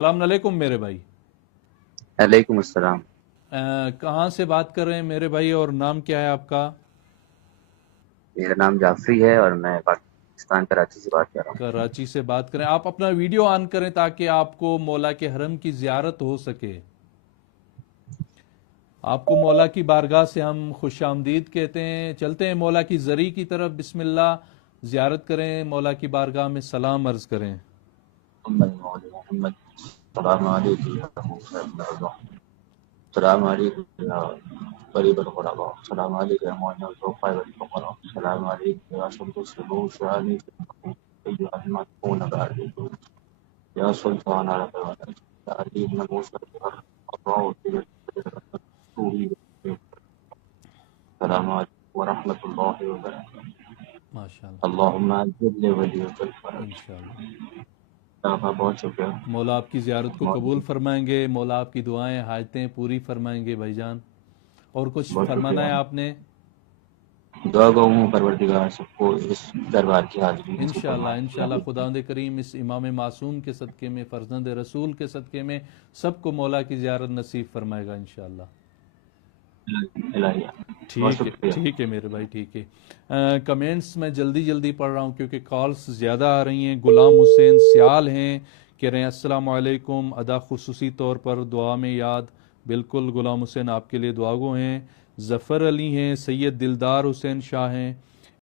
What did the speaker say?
السلام علیکم میرے بھائی۔ علیکم السلام۔ کہاں سے بات کر رہے ہیں میرے بھائی، اور نام کیا ہے آپ کا؟ میرا نام جعفری ہے اور میں پاکستان کراچی سے بات کر رہا ہوں۔ کراچی سے بات کریں۔ آپ اپنا ویڈیو آن کریں تاکہ آپ کو مولا کے حرم کی زیارت ہو سکے۔ آپ کو مولا کی بارگاہ سے ہم خوش آمدید کہتے ہیں۔ چلتے ہیں مولا کی زری کی طرف، بسم اللہ، زیارت کریں، مولا کی بارگاہ میں سلام عرض کریں۔ محمد محمد، السلام علیکم یا موسیٰ ابن اللہ، السلام علیکم یا قریب القربا، السلام علیکم یا معین الرفع والفقراء، السلام علیکم یا شمس الشموس وعلی ایها المدعون بعد یا سلطان عرب یا علی بن موسیٰ الرافع، السلام علیکم ورحمۃ اللہ وبرکاتہ۔ ماشاء اللہ، اللہم اجب ولیک الفرج۔ انشاءاللہ۔ آپ بہت شکریہ۔ مولا آپ کی زیارت کو قبول فرمائیں گے، مولا آپ کی دعائیں حاجتیں پوری فرمائیں گے بھائی جان۔ اور کچھ بہت فرمانا شکریہ، ہے آپ نے؟ دعا گو ہوں پروردگار سب کو اس دربار کی حاضری نصیب انشاءاللہ انشاءاللہ فرمائے۔ خداوند کریم اس امام معصوم کے صدقے میں، فرزند رسول کے صدقے میں سب کو مولا کی زیارت نصیب فرمائے گا انشاءاللہ۔ الہیہ، بہت ٹھیک ہے، شکریہ۔ ٹھیک ہے میرے بھائی، ٹھیک ہے۔ کمنٹس میں جلدی جلدی پڑھ رہا ہوں کیونکہ کالز زیادہ آ رہی ہیں۔ غلام حسین سیال ہیں، کہہ رہے ہیں السلام علیکم، ادا خصوصی طور پر دعا میں یاد۔ بالکل غلام حسین، آپ کے لیے دعا گو ہیں۔ ظفر علی ہیں، سید دلدار حسین شاہ ہیں،